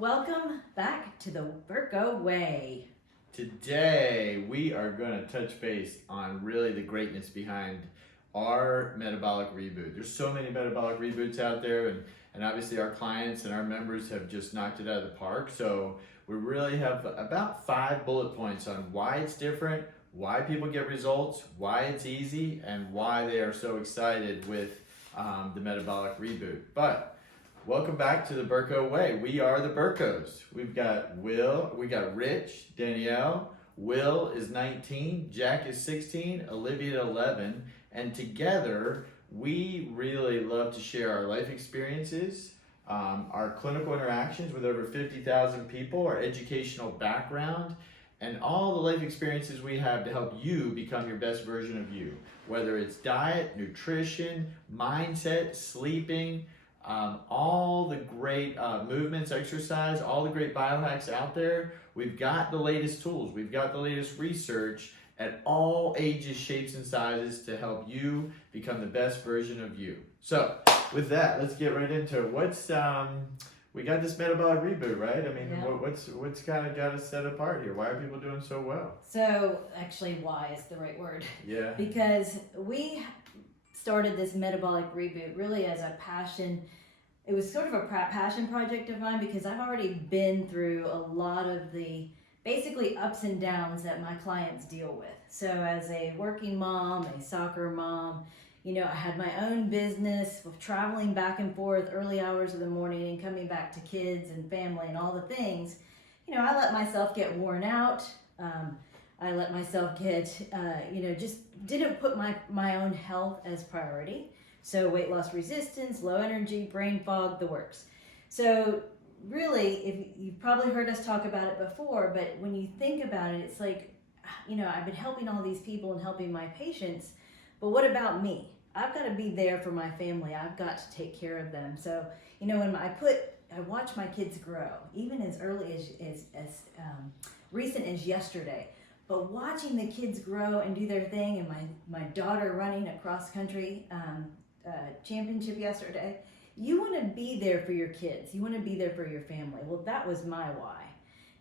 Welcome back to the Berko Way. Today, we are going to touch base on really the greatness behind our metabolic reboot. There's so many metabolic reboots out there, and obviously our clients and our members have just knocked it out of the park. So we really have about 5 bullet points on why it's different, why people get results, why it's easy, and why they are so excited with the metabolic reboot. But welcome back to the Berko Way. We are the Berkos. We've got Rich, Danielle. Will is 19, Jack is 16, Olivia 11, and together we really love to share our life experiences, our clinical interactions with over 50,000 people, our educational background, and all the life experiences we have to help you become your best version of you. Whether it's diet, nutrition, mindset, sleeping, all the great movements, exercise, all the great biohacks out there. We've got the latest tools. We've got the latest research at all ages, shapes, and sizes to help you become the best version of you. So with that, let's get right into it. We got this metabolic reboot, right? I mean, Yeah. what's kind of got us set apart here? Why are people doing so well? So, actually, why is the right word? Yeah. Because we started this metabolic reboot really as a passion. It was sort of a passion project of mine because I've already been through a lot of the basically ups and downs that my clients deal with. So as a working mom, a soccer mom, I had my own business with traveling back and forth early hours of the morning and coming back to kids and family and all the things. I let myself get worn out. I let myself get, just didn't put my own health as priority. So weight loss resistance, low energy, brain fog, the works. So really, if you've probably heard us talk about it before, but when you think about it, it's like, I've been helping all these people and helping my patients, but what about me? I've got to be there for my family. I've got to take care of them. So, when I watch my kids grow, even as early as recent as yesterday. But watching the kids grow and do their thing, and my daughter running a cross country championship yesterday, you want to be there for your kids. You want to be there for your family. Well, that was my why.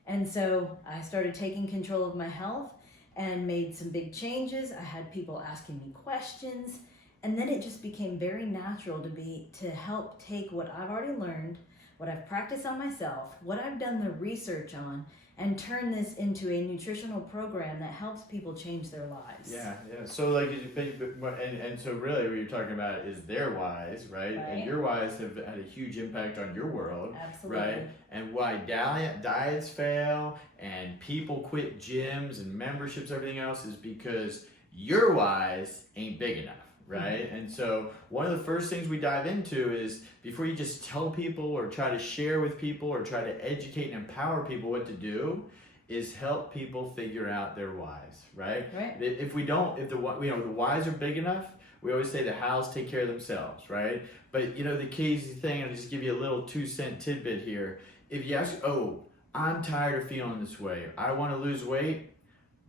And so I started taking control of my health and made some big changes. I had people asking me questions, and then it just became very natural to help take what I've already learned, what I've practiced on myself, what I've done the research on, and turn this into a nutritional program that helps people change their lives. Yeah. So and so really what you're talking about is their whys, right? And your whys have had a huge impact on your world. Absolutely. Right? And why diets fail and people quit gyms and memberships, everything else is because your whys ain't big enough. Right? Mm-hmm. And so one of the first things we dive into is before you just tell people or try to share with people or try to educate and empower people what to do is help people figure out their whys, right? If the whys are big enough, we always say the hows take care of themselves, right? But the crazy thing, I'll just give you a little 2-cent tidbit here. If you ask, I'm tired of feeling this way, I want to lose weight,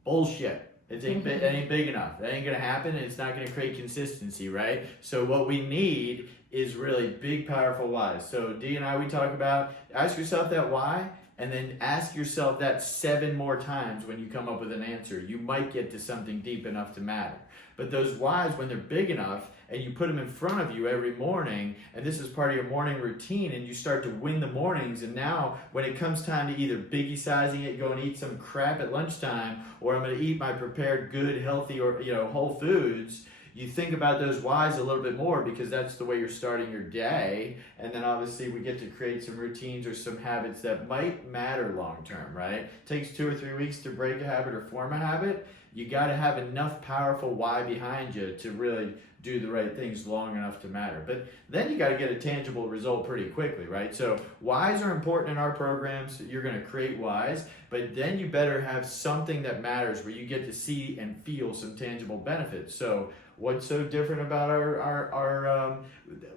bullshit. It ain't big enough. That ain't gonna happen, and it's not gonna create consistency, right? So what we need is really big, powerful whys. So Dee and I, we talk about, ask yourself that why, and then ask yourself that 7 more times when you come up with an answer. You might get to something deep enough to matter. But those whys, when they're big enough, and you put them in front of you every morning, and this is part of your morning routine, and you start to win the mornings, and now when it comes time to either biggie sizing it, go and eat some crap at lunchtime, or I'm going to eat my prepared good, healthy, or whole foods, you think about those whys a little bit more because that's the way you're starting your day. And then obviously we get to create some routines or some habits that might matter long term, right? It takes 2 or 3 weeks to break a habit or form a habit. You got to have enough powerful why behind you to really do the right things long enough to matter. But then you got to get a tangible result pretty quickly, right? So whys are important in our programs. You're going to create whys, but then you better have something that matters where you get to see and feel some tangible benefits. So what's so different about our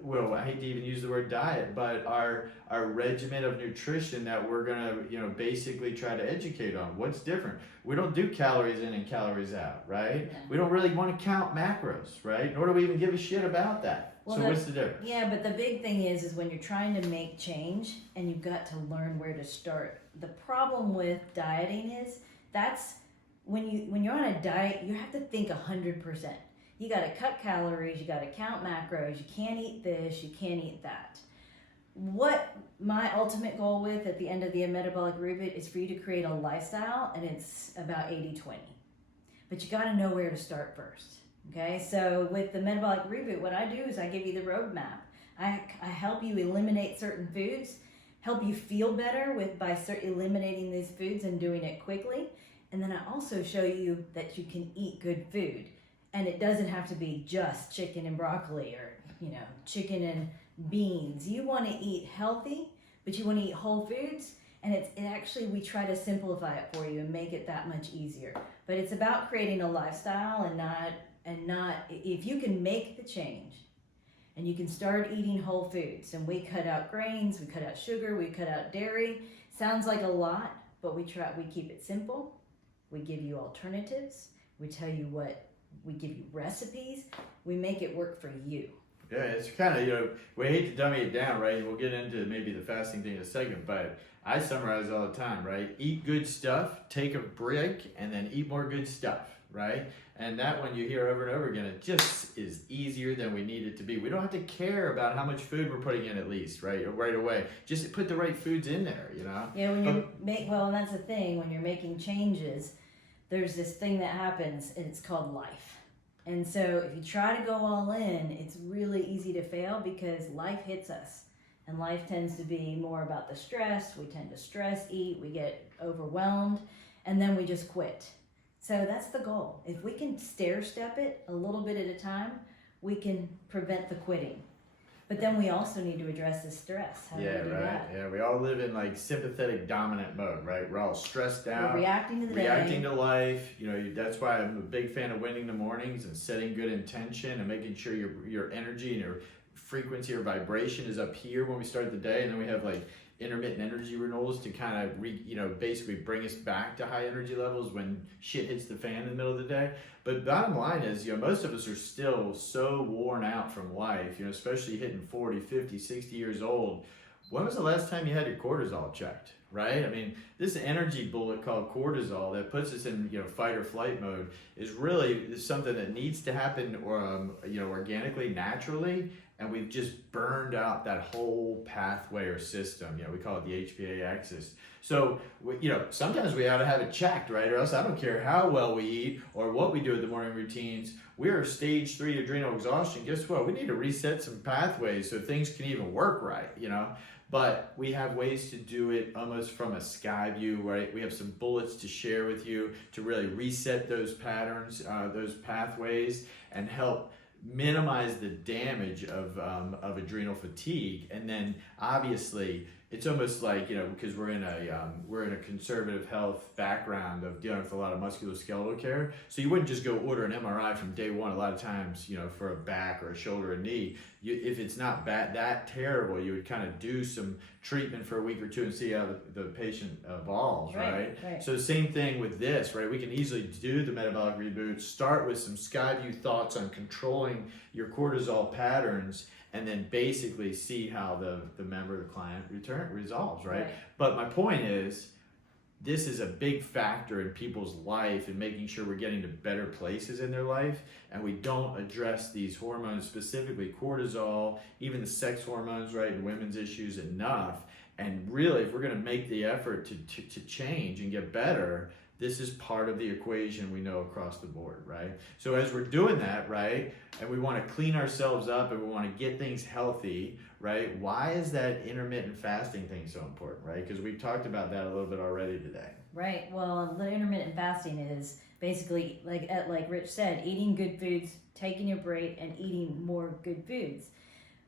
well, I hate to even use the word diet, but our regimen of nutrition that we're gonna basically try to educate on? What's different? We don't do calories in and calories out, right? Yeah. We don't really want to count macros, right? Nor do we even give a shit about that. Well, So what's the difference? yeah, but the big thing is when you're trying to make change and you've got to learn where to start. The problem with dieting is that's when you're on a diet, you have to think 100%. You got to cut calories, you got to count macros, you can't eat this, you can't eat that. What my ultimate goal with at the end of the metabolic reboot is for you to create a lifestyle, and it's about 80-20. But you got to know where to start first. Okay, so with the metabolic reboot, what I do is I give you the roadmap. I help you eliminate certain foods, help you feel better by eliminating these foods and doing it quickly. And then I also show you that you can eat good food. And it doesn't have to be just chicken and broccoli or, chicken and beans. You want to eat healthy, but you want to eat whole foods. And we try to simplify it for you and make it that much easier. But it's about creating a lifestyle and not, if you can make the change and you can start eating whole foods, and we cut out grains, we cut out sugar, we cut out dairy. Sounds like a lot, but we keep it simple. We give you alternatives. We tell you we give you recipes. We make it work for you. Yeah, it's kind of, we hate to dummy it down, right? And we'll get into maybe the fasting thing in a second, but I summarize all the time, right? Eat good stuff, take a break, and then eat more good stuff, right? And that one you hear over and over again, it just is easier than we need it to be. We don't have to care about how much food we're putting in at least, right? Or right away. Just put the right foods in there, Yeah, and that's the thing, when you're making changes, there's this thing that happens, and it's called life. And so if you try to go all in, it's really easy to fail because life hits us. And life tends to be more about the stress. We tend to stress eat, we get overwhelmed, and then we just quit. So that's the goal. If we can stair step it a little bit at a time, we can prevent the quitting. But then we also need to address the stress. How do we do that? Yeah, we all live in sympathetic dominant mode, right? We're all stressed out, We're reacting to the reacting day. to life. That's why I'm a big fan of winning the mornings and setting good intention and making sure your energy and your frequency or vibration is up here when we start the day, and then we have intermittent energy renewals to kind of basically bring us back to high energy levels when shit hits the fan in the middle of the day. But bottom line is, most of us are still so worn out from life, especially hitting 40, 50, 60 years old. When was the last time you had your cortisol checked, right? I mean, this energy bullet called cortisol that puts us in, fight or flight mode is really something that needs to happen, organically, naturally. And we've just burned out that whole pathway or system. We call it the HPA axis. So, sometimes we ought to have it checked, right? Or else I don't care how well we eat or what we do with the morning routines. We are stage 3 adrenal exhaustion. Guess what? We need to reset some pathways so things can even work right, But we have ways to do it almost from a sky view, right? We have some bullets to share with you to really reset those patterns, those pathways, and help minimize the damage of adrenal fatigue. And then obviously it's almost like, because we're in a conservative health background of dealing with a lot of musculoskeletal care, so you wouldn't just go order an MRI from day one. A lot of times, for a back or a shoulder or knee, if it's not that terrible, you would kind of do some treatment for a week or two and see how the patient evolves, right? So the same thing with this, right? We can easily do the metabolic reboot, start with some Skyview thoughts on controlling your cortisol patterns, and then basically see how the member, the client resolves, right? But my point is, this is a big factor in people's life and making sure we're getting to better places in their life, and we don't address these hormones, specifically cortisol, even the sex hormones, right, and women's issues enough. And really, if we're going to make the effort to change and get better, this is part of the equation we know across the board, right? So as we're doing that, right, and we want to clean ourselves up and we want to get things healthy, right, why is that intermittent fasting thing so important, right? Because we've talked about that a little bit already today. Right. Well, the intermittent fasting is basically, like Rich said, eating good foods, taking a break, and eating more good foods.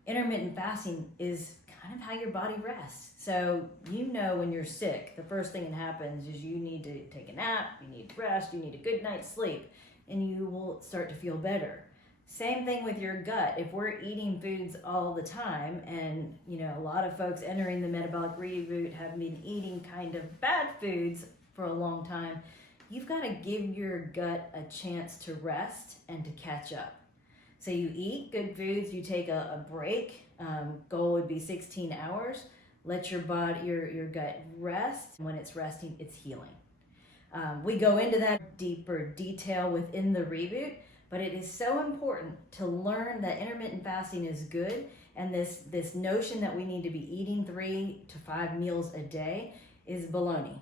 Intermittent fasting is kind of how your body rests. So when you're sick, the first thing that happens is you need to take a nap, you need rest, you need a good night's sleep, and you will start to feel better. Same thing with your gut. If we're eating foods all the time, and a lot of folks entering the metabolic reboot have been eating kind of bad foods for a long time, you've got to give your gut a chance to rest and to catch up. So you eat good foods, you take a break. Goal would be 16 hours. Let your body, your gut rest. When it's resting, it's healing. We go into that deeper detail within the reboot, but it is so important to learn that intermittent fasting is good, and this notion that we need to be eating 3 to 5 meals a day is baloney.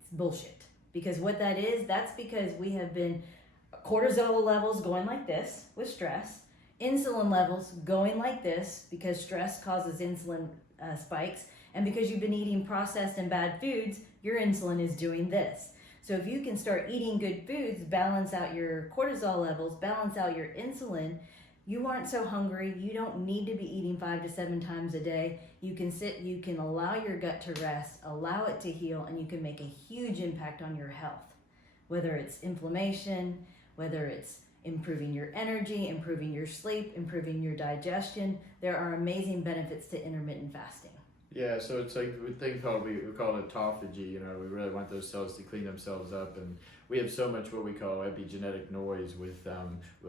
It's bullshit. Because what that is, that's because we have been cortisol levels going like this with stress, insulin levels going like this because stress causes insulin spikes, and because you've been eating processed and bad foods, your insulin is doing this. So if you can start eating good foods, balance out your cortisol levels, balance out your insulin, you aren't so hungry. You don't need to be eating 5 to 7 times a day. You can sit, you can allow your gut to rest, allow it to heal, and you can make a huge impact on your health. Whether it's inflammation, whether it's improving your energy, improving your sleep, improving your digestion, there are amazing benefits to intermittent fasting. Yeah, so it's like we call it autophagy. We really want those cells to clean themselves up, and we have so much what we call epigenetic noise with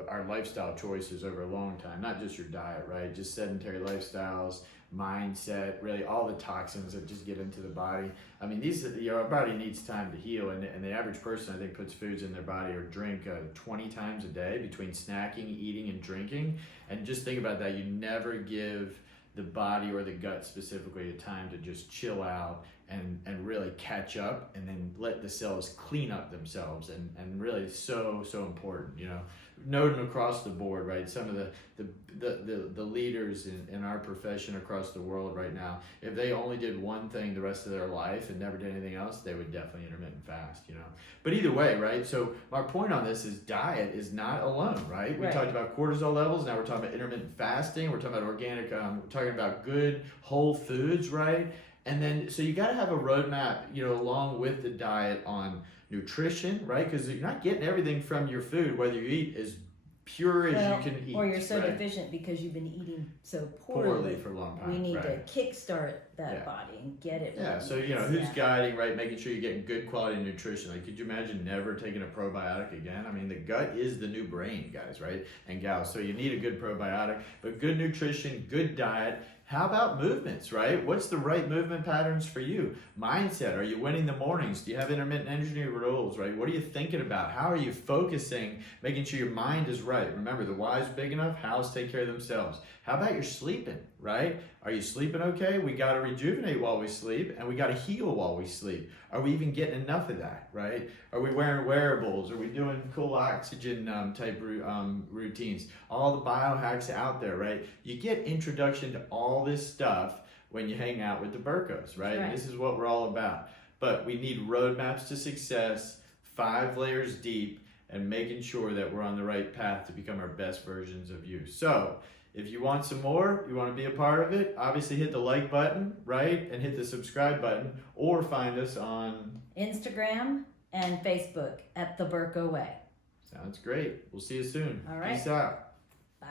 our lifestyle choices over a long time. Not just your diet, right? Just sedentary lifestyles, mindset, really all the toxins that just get into the body. I mean, our body needs time to heal, and the average person, I think, puts foods in their body or drink 20 times a day between snacking, eating, and drinking. And just think about that. You never give the body or the gut specifically a time to just chill out and really catch up, and then let the cells clean up themselves, and really so important, noting across the board, right? Some of the leaders in our profession across the world right now, if they only did one thing the rest of their life and never did anything else, they would definitely intermittent fast, But either way, right? So my point on this is diet is not alone, right? We talked about cortisol levels. Now we're talking about intermittent fasting. We're talking about organic. We're talking about good whole foods, right? And then, so you got to have a roadmap, along with the diet on nutrition, right? Because you're not getting everything from your food, whether you eat as pure as you can eat. Or you're so deficient because you've been eating so poorly for a long time. We need to kickstart that body and get it. Yeah, so who's guiding, right? Making sure you're getting good quality nutrition. Like, could you imagine never taking a probiotic again? I mean, the gut is the new brain, guys, right? And gals. So you need a good probiotic, but good nutrition, good diet. How about movements, right? What's the right movement patterns for you? Mindset, are you winning the mornings? Do you have intermittent energy rules, right? What are you thinking about? How are you focusing, making sure your mind is right? Remember, the why's big enough, how's take care of themselves. How about your sleeping, right? Are you sleeping okay? We got to rejuvenate while we sleep, and we got to heal while we sleep. Are we even getting enough of that, right? Are we wearing wearables? Are we doing cool oxygen type routines? All the biohacks out there, right? You get introduction to all this stuff when you hang out with the Burkos, right? And this is what we're all about. But we need roadmaps to success, 5 layers deep, and making sure that we're on the right path to become our best versions of you. So, if you want some more, you want to be a part of it, obviously hit the like button, right? And hit the subscribe button, or find us on Instagram and Facebook at The Burko Way. Sounds great. We'll see you soon. All right. Peace out. Bye.